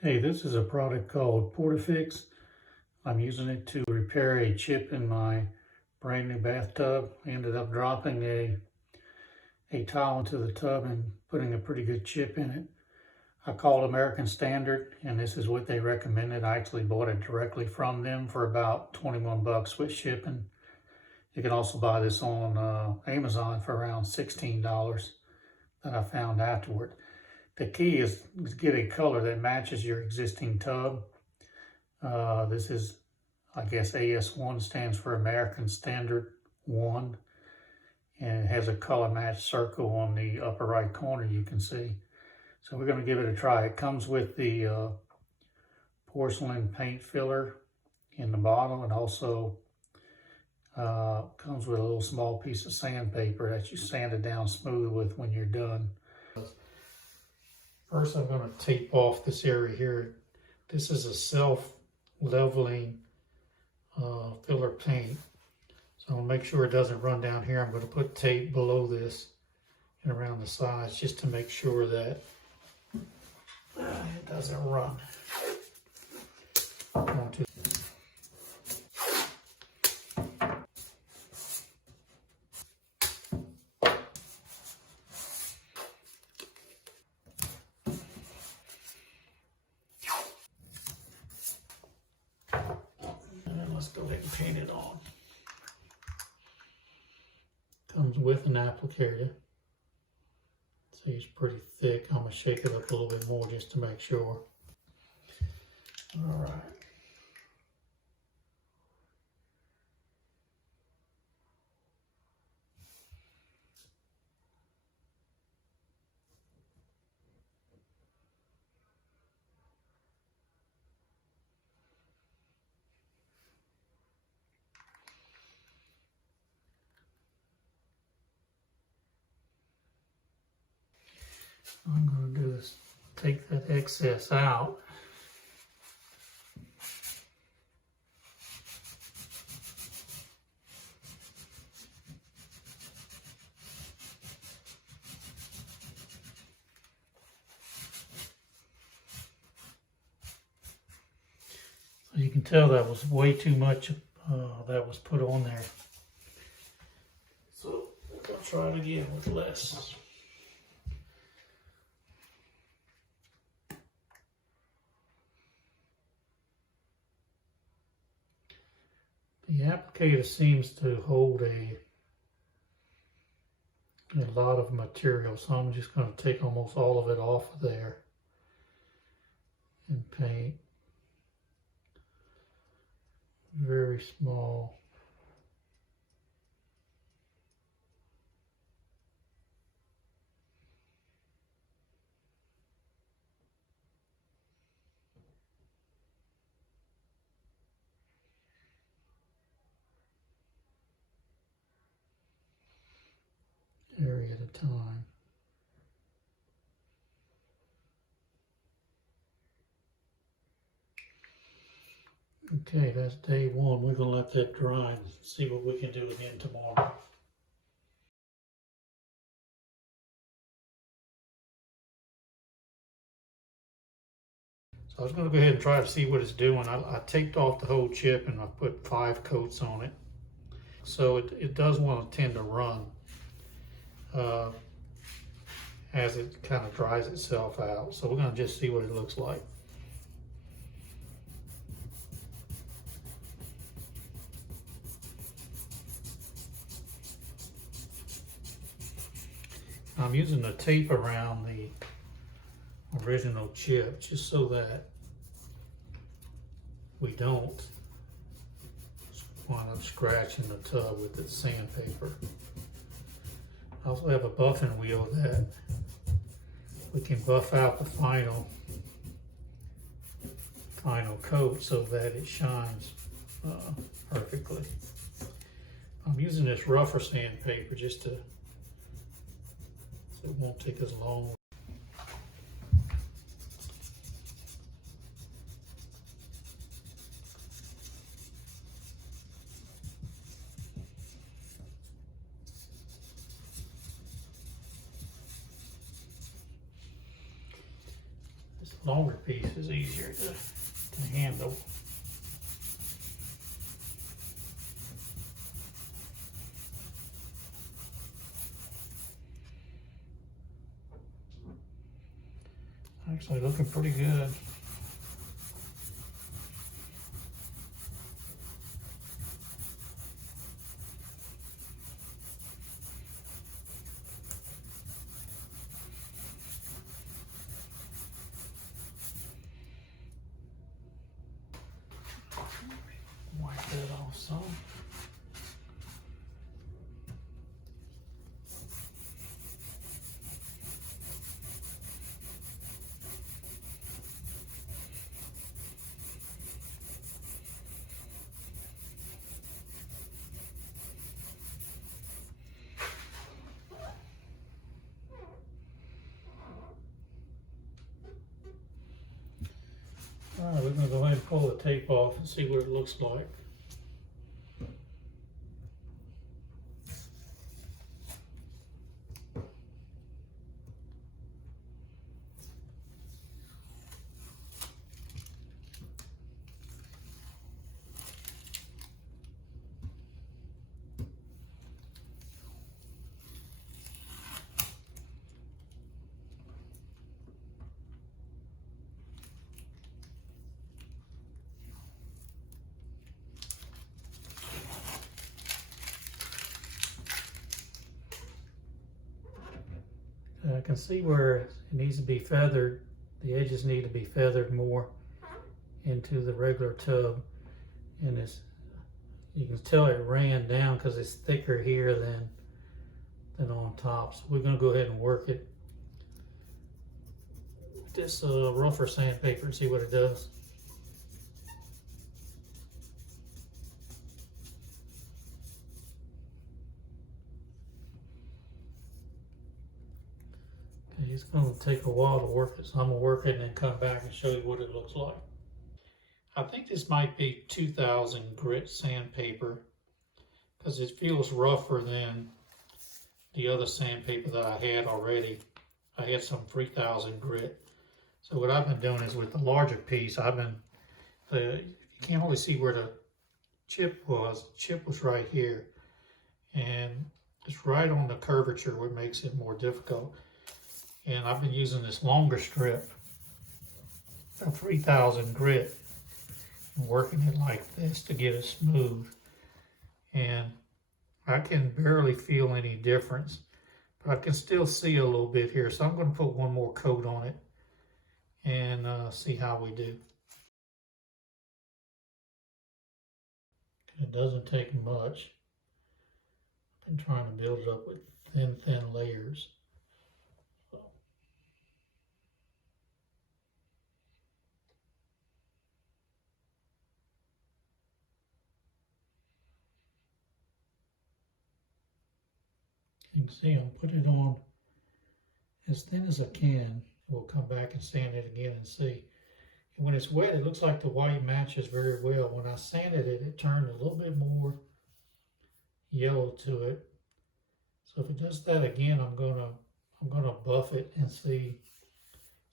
Hey, this is a product called Porc-A-Fix. I'm using it to repair a chip in my brand new bathtub. I ended up dropping a towel into the tub and putting a pretty good chip in it. I called American Standard, and this is what they recommended. I actually bought it directly from them for about 21 bucks with shipping. You can also buy this on Amazon for around $16 that I found afterward. The key is to get a color that matches your existing tub. This is, I guess, AS1 stands for American Standard 1, and it has a color match circle on the upper right corner you can see. So we're going to give it a try. It comes with the porcelain paint filler in the bottle, and also comes with a little small piece of sandpaper that you sand it down smooth with when you're done. First, I'm going to tape off this area here. This is a self-leveling filler paint. So I'll make sure it doesn't run down here. I'm going to put tape below this and around the sides just to make sure that it doesn't run. Let's go ahead and paint it on. Comes with an applicator. See, it's pretty thick. I'm going to shake it up a little bit more just to make sure. All right. What I'm going to do is take that excess out. So you can tell that was way too much that was put on there. So I'll try it again with less. The applicator seems to hold a lot of material, so I'm just going to take almost all of it off of there and paint very small. Area at a time. Okay, that's day one. We're going to let that dry and see what we can do again tomorrow. So I was going to go ahead and try to see what it's doing. I taped off the whole chip and I put 5 coats on it. So it does want to tend to run as it kind of dries itself out. So we're going to just see what it looks like. I'm using the tape around the original chip just so that we don't wind up scratching the tub with the sandpaper. I also have a buffing wheel that we can buff out the final coat so that it shines perfectly. I'm using this rougher sandpaper just to so it won't take as long. longer piece is easier to handle. Actually looking pretty good. Wipe that off some. All right, we're going to go ahead and pull the tape off and see what it looks like. I can see where it needs to be feathered. The edges need to be feathered more into the regular tub, and you can tell it ran down because it's thicker here than on top. So we're going to go ahead and work it with this rougher sandpaper and see what it does. It's going to take a while to work it, so I'm going to work it and then come back and show you what it looks like. I think this might be 2000 grit sandpaper because it feels rougher than the other sandpaper that I had already. I had some 3000 grit. So what I've been doing is with the larger piece, you can't only see where the chip was. The chip was right here. And it's right on the curvature, which makes it more difficult. And I've been using this longer strip of 3000 grit and working it like this to get it smooth. And I can barely feel any difference, but I can still see a little bit here. So I'm going to put one more coat on it and see how we do. It doesn't take much. I've been trying to build it up with thin layers. You can see I'm putting it on as thin as I can. We'll come back and sand it again and see. And when it's wet, it looks like the white matches very well. When I sanded it, it turned a little bit more yellow to it. So if it does that again, I'm gonna buff it and see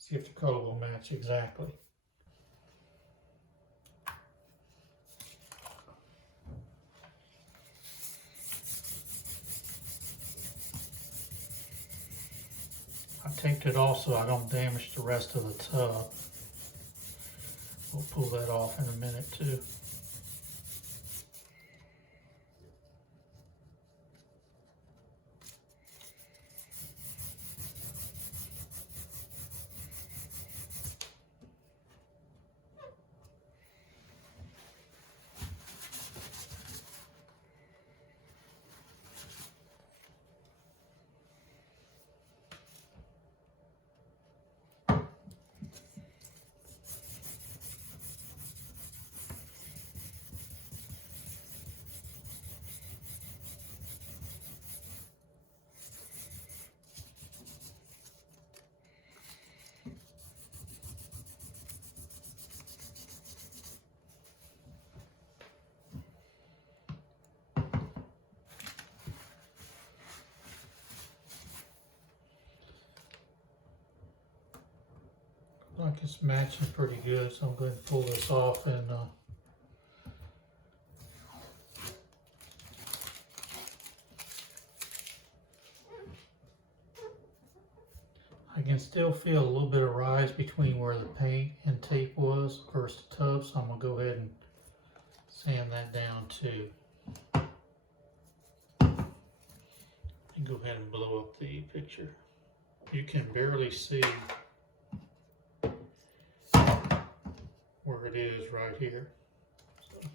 if the color will match exactly. I taped it off so I don't damage the rest of the tub. We'll pull that off in a minute too. like it's matching pretty good, so I'm going to pull this off and I can still feel a little bit of rise between where the paint and tape was versus the tub, so I'm going to go ahead and sand that down too. And go ahead and blow up the picture. You can barely see where it is right here. So.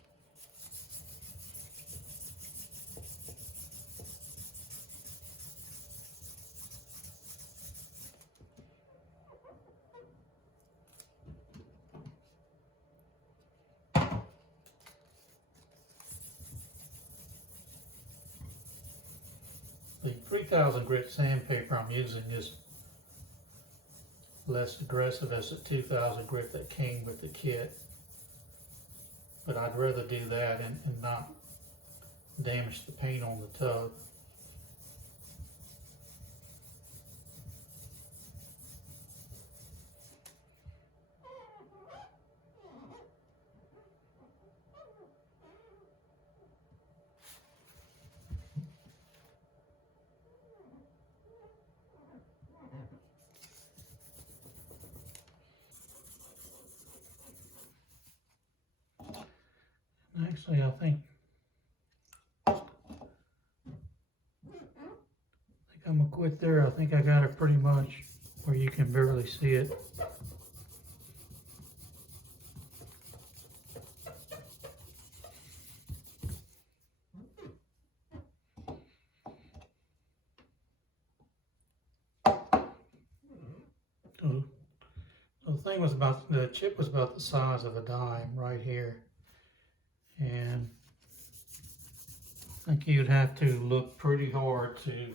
The 3000 grit sandpaper I'm using is less aggressive as the 2000 grit that came with the kit, but I'd rather do that and not damage the paint on the tub. Actually, I think I'm gonna quit there. I think I got it pretty much where you can barely see it. So the thing was the chip was about the size of a dime right here. And I think you'd have to look pretty hard to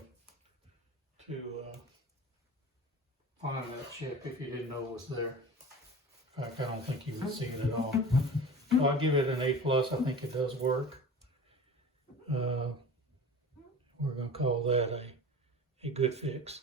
find that chip if you didn't know it was there. In fact, I don't think you would see it at all. So I'll give it an A+. I think it does work. We're going to call that a good fix.